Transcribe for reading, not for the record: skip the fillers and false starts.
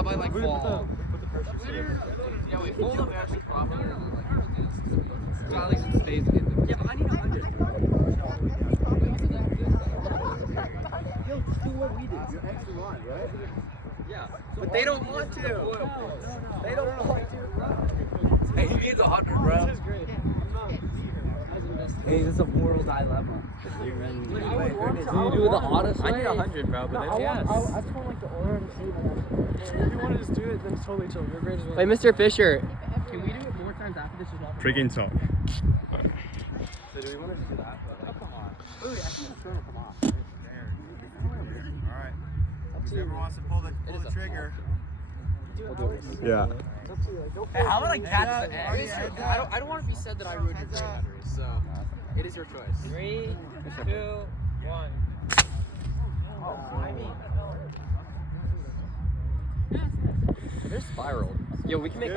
How about like fall? Yeah, we fold them actually properly. So at least it stays in the. Yeah, but I need 100. Yo, just do what we did. You're extra line, right? Yeah. But they don't want to. They don't want to. Hey, he needs 100, bro. This is great. Hey, this is a morals high level. Can you do the honest way? I need 100, bro, but then yes. I just want like the aura to see that. If you want to just do it, then it's totally chill. You're great as well. Wait, Mr. Fisher. Can we do it more times after this as well? Freaking talk. So do we want to do that? Come on. Ooh, actually, come on. Alright. Whoever wants to pull the trigger. Yeah. Hey, how about I catch the egg? I don't want to be said that I ruined your brain batteries, so it is your choice. 3, 2, 1. They're spiraled. Yo, we can make